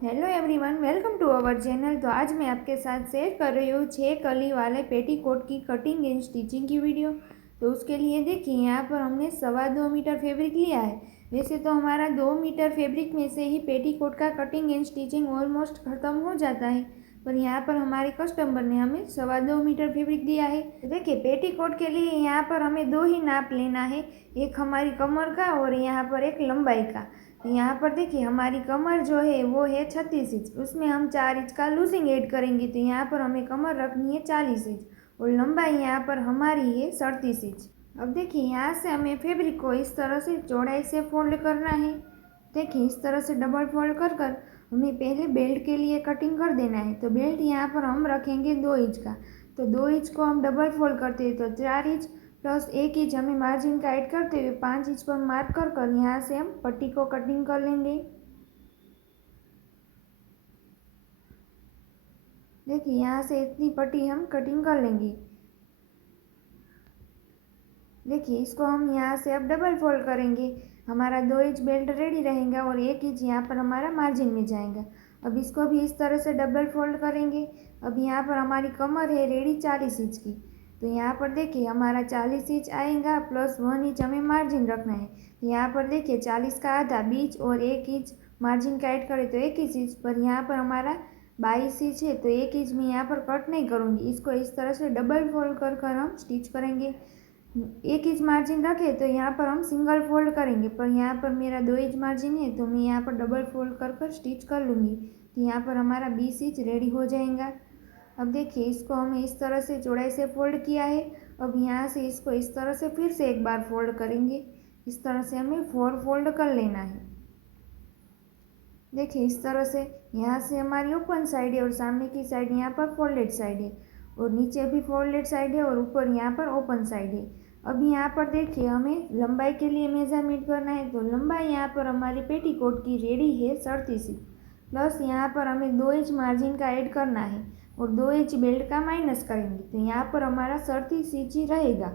Hello everyone, welcome to our channel. तो आज मैं आपके साथ शेयर कर रही हूँ 6 कली वाले पेटीकोट की कटिंग एंड स्टिचिंग की वीडियो। तो उसके लिए देखिए, यहाँ पर हमने 2.25 मीटर फैब्रिक लिया है। वैसे तो हमारा 2 मीटर फैब्रिक में से ही पेटीकोट का कटिंग एंड स्टिचिंग ऑलमोस्ट ख़त्म हो जाता है, पर यहाँ पर हमारे कस्टमर ने हमें 2.25 मीटर फैब्रिक दिया है। तो देखिए, पेटीकोट के लिए यहाँ पर हमें दो ही नाप लेना है, एक हमारी कमर का और यहाँ पर एक लंबाई का। तो यहाँ पर देखिए, हमारी कमर जो है वो है 36 इंच, उसमें हम 4 इंच का लूजिंग ऐड करेंगे। तो यहाँ पर हमें कमर रखनी है 40 इंच और लंबाई यहाँ पर हमारी है 37 इंच। अब देखिए, यहाँ से हमें फैब्रिक को इस तरह से चौड़ाई से फोल्ड करना है। देखिए, इस तरह से डबल फोल्ड कर कर हमें पहले बेल्ट के लिए कटिंग कर देना है। तो बेल्ट यहाँ पर हम रखेंगे 2 इंच का। तो 2 इंच को हम डबल फोल्ड करते हैं तो 4 इंच प्लस 1 इंच हमें मार्जिन का ऐड करते हुए 5 इंच पर मार्क कर कर यहाँ से हम पट्टी को कटिंग कर लेंगे। देखिए, यहाँ से इतनी पट्टी हम कटिंग कर लेंगे। देखिए, इसको हम यहाँ से अब डबल फोल्ड करेंगे। हमारा 2 इंच बेल्ट रेडी रहेगा और 1 इंच यहाँ पर हमारा मार्जिन में जाएगा। अब इसको भी इस तरह से डबल फोल्ड करेंगे। अब यहाँ पर हमारी कमर है रेडी 40 इंच की। तो यहाँ पर देखिए, हमारा 40 इंच आएगा प्लस 1 इंच हमें मार्जिन रखना है। तो यहाँ पर देखिए, 40 का आधा 20 और 1 इंच मार्जिन का ऐड करें तो 21 इंच, पर यहाँ पर हमारा 22 इंच है। तो 1 इंच में यहाँ पर कट नहीं करूँगी, इसको इस तरह से डबल फोल्ड कर कर हम स्टिच करेंगे। 1 इंच मार्जिन रखे तो यहाँ पर हम सिंगल फोल्ड करेंगे, पर यहाँ पर मेरा 2 इंच मार्जिन है तो मैं यहाँ पर डबल फोल्ड कर कर स्टिच कर लूँगी। तो यहाँ पर हमारा 20 इंच रेडी हो जाएगा। अब देखिए, इसको हमें इस तरह से चौड़ाई से फोल्ड किया है। अब यहाँ से इसको इस तरह से फिर से एक बार फोल्ड करेंगे। इस तरह से हमें 4 फोल्ड कर लेना है। देखिए, इस तरह से यहाँ से हमारी ओपन साइड है और सामने की साइड यहाँ पर फोल्डेड साइड है और नीचे भी फोल्डेड साइड है और ऊपर यहाँ पर ओपन साइड है। अब यहाँ पर देखिए, हमें लंबाई के लिए मेजरमेंट करना है। तो लंबाई यहाँ पर हमारी पेटीकोट की रेडी है 37 इंच, प्लस यहाँ पर हमें 2 इंच मार्जिन का ऐड करना है और 2 इंच बेल्ट का माइनस करेंगे। तो यहाँ पर हमारा 37 इंच ही रहेगा।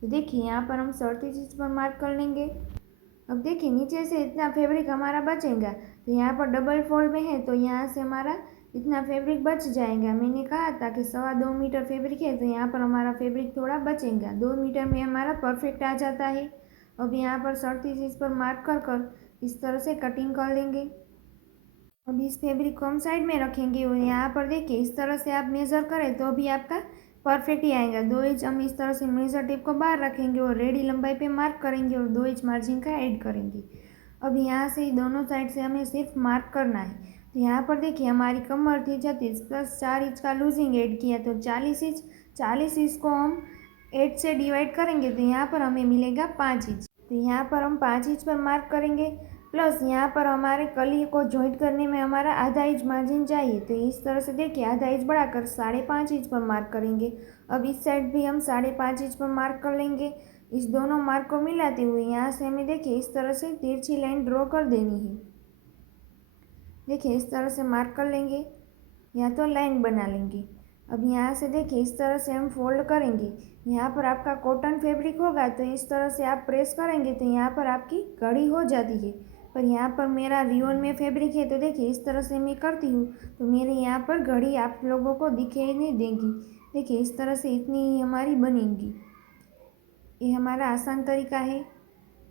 तो देखिए, यहाँ पर हम 37 इंच पर मार्क कर लेंगे। अब देखिए, नीचे से इतना फैब्रिक हमारा बचेगा। तो यहाँ पर डबल फोल्ड में है तो यहाँ से हमारा इतना फैब्रिक बच जाएगा। मैंने कहा था कि 2.25 मीटर फैब्रिक है तो यहाँ पर हमारा फैब्रिक थोड़ा बचेगा। 2 मीटर में हमारा परफेक्ट आ जाता है। अब यहाँ पर 37 इंच पर मार्क कर कर इस तरह से कटिंग कर लेंगे। अब इस फैब्रिक को हम साइड में रखेंगे और यहाँ पर देखिए, इस तरह से आप मेज़र करें तो भी आपका परफेक्ट ही आएगा। 2 इंच हम इस तरह से मेज़र टेप को बाहर रखेंगे और रेडी लंबाई पे मार्क करेंगे और 2 इंच मार्जिन का ऐड करेंगे। अब यहाँ से दोनों साइड से हमें सिर्फ मार्क करना है। तो यहाँ पर देखिए, हमारी कमर थी 36 प्लस 4 इंच का लूजिंग ऐड किया तो 40 इंच। 40 इंच को हम 8 से डिवाइड करेंगे तो यहाँ पर हमें मिलेगा 5 इंच। तो यहाँ पर हम 5 इंच पर मार्क करेंगे, प्लस यहाँ पर हमारे कली को जॉइंट करने में हमारा आधा इंच मार्जिन चाहिए। तो इस तरह से देखिए, आधा इंच बढ़ाकर 5.5 इंच पर मार्क करेंगे। अब इस साइड भी हम 5.5 इंच पर मार्क कर लेंगे। इस दोनों मार्क को मिलाते हुए यहाँ से हमें देखिए इस तरह से तिरछी लाइन ड्रॉ कर देनी है। देखिए, इस तरह से मार्क कर लेंगे या तो लाइन बना लेंगे। अब यहाँ से देखिए, इस तरह से हम फोल्ड करेंगे। यहाँ पर आपका कॉटन फैब्रिक होगा तो इस तरह से आप प्रेस करेंगे तो यहाँ पर आपकी कड़ी हो जाती है, पर यहाँ पर मेरा रियोन में फैब्रिक है तो देखिए इस तरह से मैं करती हूँ तो मेरे यहाँ पर घड़ी आप लोगों को दिखाई नहीं देगी। देखिए, इस तरह से इतनी ही हमारी बनेगी। ये हमारा आसान तरीका है।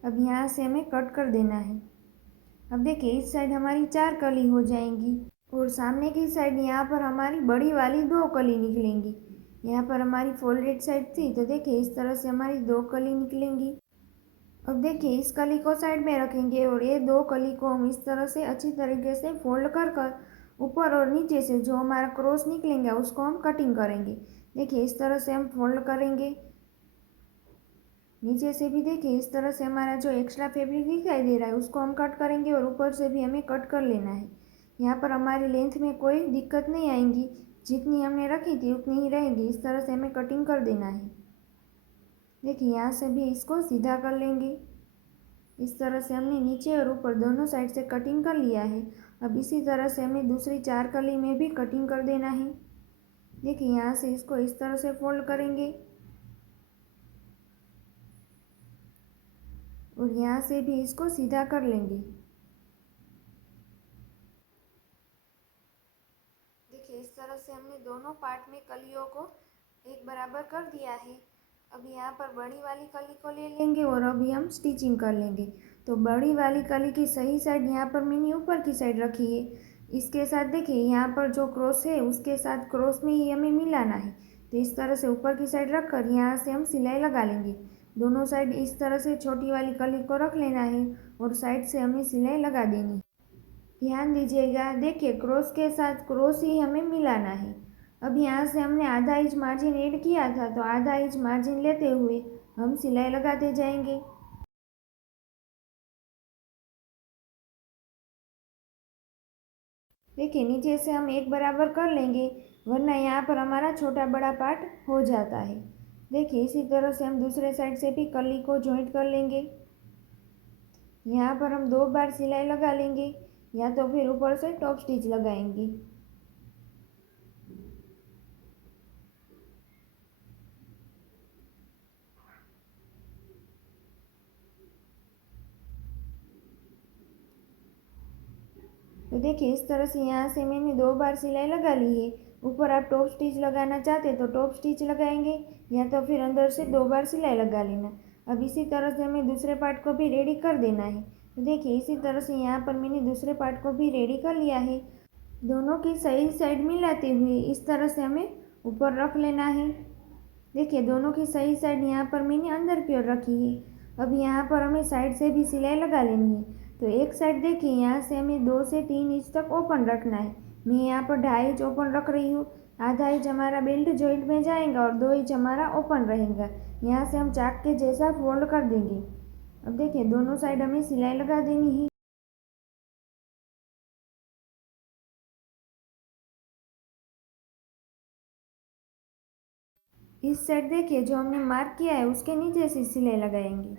अब यहाँ से हमें कट कर देना है। अब देखिए, इस साइड हमारी 4 कली हो जाएंगी और सामने की साइड यहाँ पर हमारी बड़ी वाली 2 कली निकलेंगी। यहाँ पर हमारी फोल्डेड साइड थी तो देखिए इस तरह से हमारी 2 कली निकलेंगी। अब देखिए, इस कली को साइड में रखेंगे और ये 2 कली को हम इस तरह से अच्छी तरीके से फोल्ड कर कर ऊपर और नीचे से जो हमारा क्रॉस निकलेंगे उसको हम कटिंग करेंगे। देखिए, इस तरह से हम फोल्ड करेंगे। नीचे से भी देखिए, इस तरह से हमारा जो एक्स्ट्रा फैब्रिक दिखाई दे रहा है उसको हम कट करेंगे और ऊपर से भी हमें कट कर लेना है। यहाँ पर हमारी लेंथ में कोई दिक्कत नहीं आएगी, जितनी हमने रखी थी उतनी ही रहेगी। इस तरह से हमें कटिंग कर देना है। देखिए, यहाँ से भी इसको सीधा कर लेंगे। इस तरह से हमने नीचे और ऊपर दोनों साइड से कटिंग कर लिया है। अब इसी तरह से हमें दूसरी 4 कली में भी कटिंग कर देना है। देखिए, यहाँ से इसको इस तरह से फोल्ड करेंगे और यहाँ से भी इसको सीधा कर लेंगे। देखिए इस तरह से हमने दोनों पार्ट में कलियों को एक बराबर कर दिया है। अब यहाँ पर बड़ी वाली कली को ले लेंगे और अभी हम स्टिचिंग कर लेंगे। तो बड़ी वाली कली की सही साइड यहाँ पर मैंने ऊपर की साइड रखी है। इसके साथ देखिए यहाँ पर जो क्रॉस है उसके साथ क्रॉस में ही हमें मिलाना है। तो इस तरह से ऊपर की साइड रख कर यहाँ से हम सिलाई लगा लेंगे। दोनों साइड इस तरह से छोटी वाली कली को रख लेना है और साइड से हमें सिलाई लगा देनी। ध्यान दीजिएगा, देखिए क्रॉस के साथ क्रॉस ही हमें मिलाना है। अब यहाँ से हमने आधा इंच मार्जिन ऐड किया था, तो आधा इंच मार्जिन लेते हुए हम सिलाई लगाते जाएंगे। देखिए नीचे से हम एक बराबर कर लेंगे, वरना यहाँ पर हमारा छोटा बड़ा पार्ट हो जाता है। देखिए इसी तरह से हम दूसरे साइड से भी कली को जॉइंट कर लेंगे। यहाँ पर हम 2 बार सिलाई लगा लेंगे या तो फिर ऊपर से टॉप स्टिच लगाएंगे। तो देखिए इस तरह से यहाँ से मैंने 2 बार सिलाई लगा ली है। ऊपर आप टॉप स्टिच लगाना चाहते तो टॉप स्टिच लगाएंगे या तो फिर अंदर से 2 बार सिलाई लगा लेना। अब इसी तरह से हमें दूसरे पार्ट को भी रेडी कर देना है। तो देखिए इसी तरह से यहाँ पर मैंने दूसरे पार्ट को भी रेडी कर लिया है। दोनों की सही साइड मिलाते हुए इस तरह से हमें ऊपर रख लेना है। देखिए दोनों की सही साइड यहाँ पर मैंने अंदर की ओर रखी है। अब यहाँ पर हमें साइड से भी सिलाई लगा लेनी है। तो एक साइड देखिए यहाँ से हमें 2 से 3 इंच तक ओपन रखना है। मैं यहाँ पर 2.5 इंच ओपन रख रही हूँ। आधा इंच हमारा बेल्ट जॉइंट में जाएगा और 2 इंच हमारा ओपन रहेगा। यहाँ से हम चाक के जैसा फोल्ड कर देंगे। अब देखिए दोनों साइड हमें सिलाई लगा देनी है। इस साइड देखिए जो हमने मार्क किया है उसके नीचे से सिलाई लगाएंगे।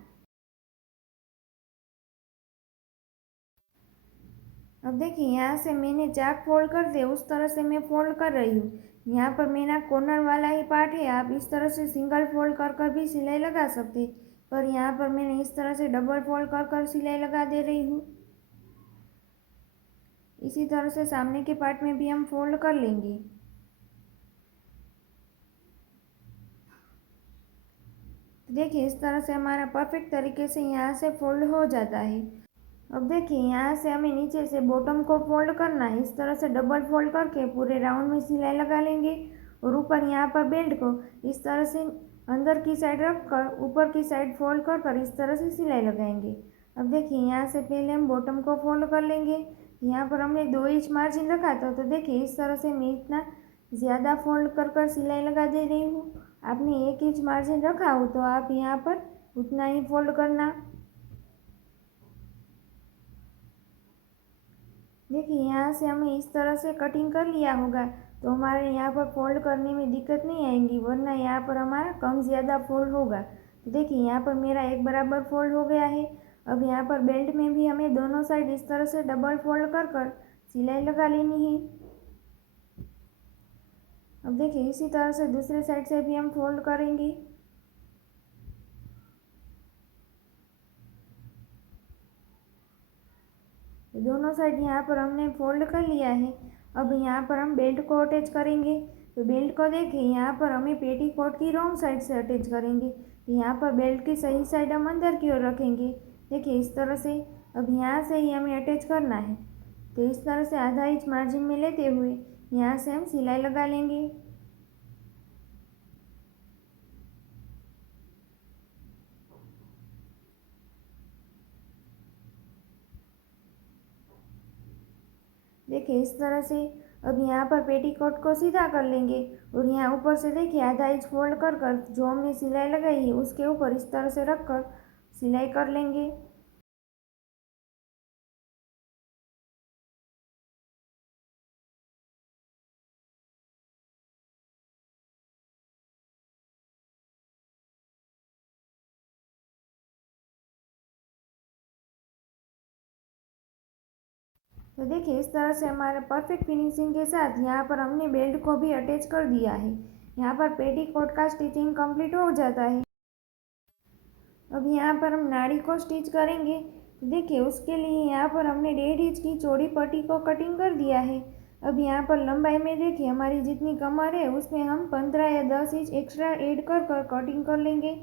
अब देखिए यहाँ से मैंने चाक फोल्ड कर दिया, उस तरह से मैं फोल्ड कर रही हूँ। यहाँ पर मेरा कॉर्नर वाला ही पार्ट है, आप इस तरह से सिंगल फोल्ड कर कर भी सिलाई लगा सकते हैं, पर यहाँ पर मैंने इस तरह से डबल फोल्ड कर कर सिलाई लगा दे रही हूँ। इसी तरह से सामने के पार्ट में भी हम फोल्ड कर लेंगे। देखिए इस तरह से हमारा परफेक्ट तरीके से यहाँ से फोल्ड हो जाता है। अब देखिए यहाँ से हमें नीचे से बॉटम को फोल्ड करना है। इस तरह से डबल फोल्ड करके पूरे राउंड में सिलाई लगा लेंगे और ऊपर यहाँ पर बेल्ट को इस तरह से अंदर की साइड रख कर ऊपर की साइड फोल्ड कर कर इस तरह से सिलाई लगाएंगे। अब देखिए यहाँ से पहले हम बॉटम को फोल्ड कर लेंगे। यहाँ पर हमने 2 इंच मार्जिन रखा था, तो देखिए इस तरह से मैं इतना ज़्यादा फोल्ड कर कर सिलाई लगा दे रही हूँ। आपने 1 इंच मार्जिन रखा हो तो आप यहाँ पर उतना ही फोल्ड करना। देखिए यहाँ से हमें इस तरह से कटिंग कर लिया होगा तो हमारे यहाँ पर फोल्ड करने में दिक्कत नहीं आएंगी, वरना यहाँ पर हमारा कम ज़्यादा फोल्ड होगा। तो देखिए यहाँ पर मेरा एक बराबर फोल्ड हो गया है। अब यहाँ पर बेल्ट में भी हमें दोनों साइड इस तरह से डबल फोल्ड कर कर सिलाई लगा लेनी है। अब देखिए इसी तरह से दूसरे साइड से भी हम फोल्ड करेंगे। दोनों साइड यहाँ पर हमने फोल्ड कर लिया है। अब यहाँ पर हम बेल्ट को अटैच करेंगे। तो बेल्ट को देखिए यहाँ पर हमें पेटीकोट की रॉन्ग साइड से अटैच करेंगे। तो यहाँ पर बेल्ट की सही साइड हम अंदर की ओर रखेंगे। देखिए इस तरह से अब यहाँ से ही हमें अटैच करना है। तो इस तरह से आधा इंच मार्जिन में लेते हुए यहाँ से हम सिलाई लगा लेंगे। देखिए इस तरह से अब यहाँ पर पेटीकोट को सीधा कर लेंगे और यहाँ ऊपर से देखिए आधा इंच फोल्ड कर कर जो हमने सिलाई लगाई है उसके ऊपर इस तरह से रख कर सिलाई कर लेंगे। तो देखिए इस तरह से हमारे परफेक्ट फिनिशिंग के साथ यहाँ पर हमने बेल्ट को भी अटैच कर दिया है। यहाँ पर पेटीकोट का स्टिचिंग कंप्लीट हो जाता है। अब यहाँ पर हम नाड़ी को स्टिच करेंगे। तो देखिए उसके लिए यहाँ पर हमने 1.5 इंच की चौड़ी पट्टी को कटिंग कर दिया है। अब यहाँ पर लंबाई में देखिए हमारी जितनी कमर है उसमें हम 15 या 10 इंच एक्स्ट्रा ऐड कर कर कटिंग कर लेंगे।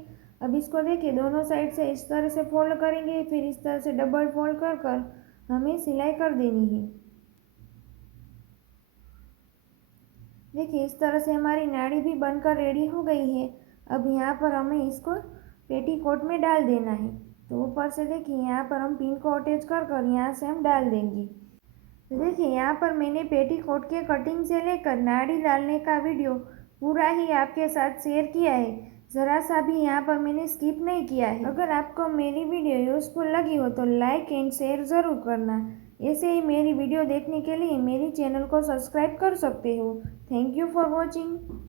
अब इसको देखिए दोनों साइड से इस तरह से फोल्ड करेंगे, फिर इस तरह से डबल फोल्ड कर कर हमें सिलाई कर देनी है। देखिए इस तरह से हमारी नाड़ी भी बनकर रेडी हो गई है। अब यहाँ पर हमें इसको पेटीकोट में डाल देना है। तो ऊपर से देखिए यहाँ पर हम पिन को अटैच कर कर यहाँ से हम डाल देंगे। तो देखिए यहाँ पर मैंने पेटीकोट के कटिंग से लेकर नाड़ी डालने का वीडियो पूरा ही आपके साथ शेयर किया है। ज़रा सा भी यहाँ पर मैंने स्किप नहीं किया है। अगर आपको मेरी वीडियो यूज़फुल लगी हो तो लाइक एंड शेयर ज़रूर करना। ऐसे ही मेरी वीडियो देखने के लिए मेरी चैनल को सब्सक्राइब कर सकते हो। Thank you for watching.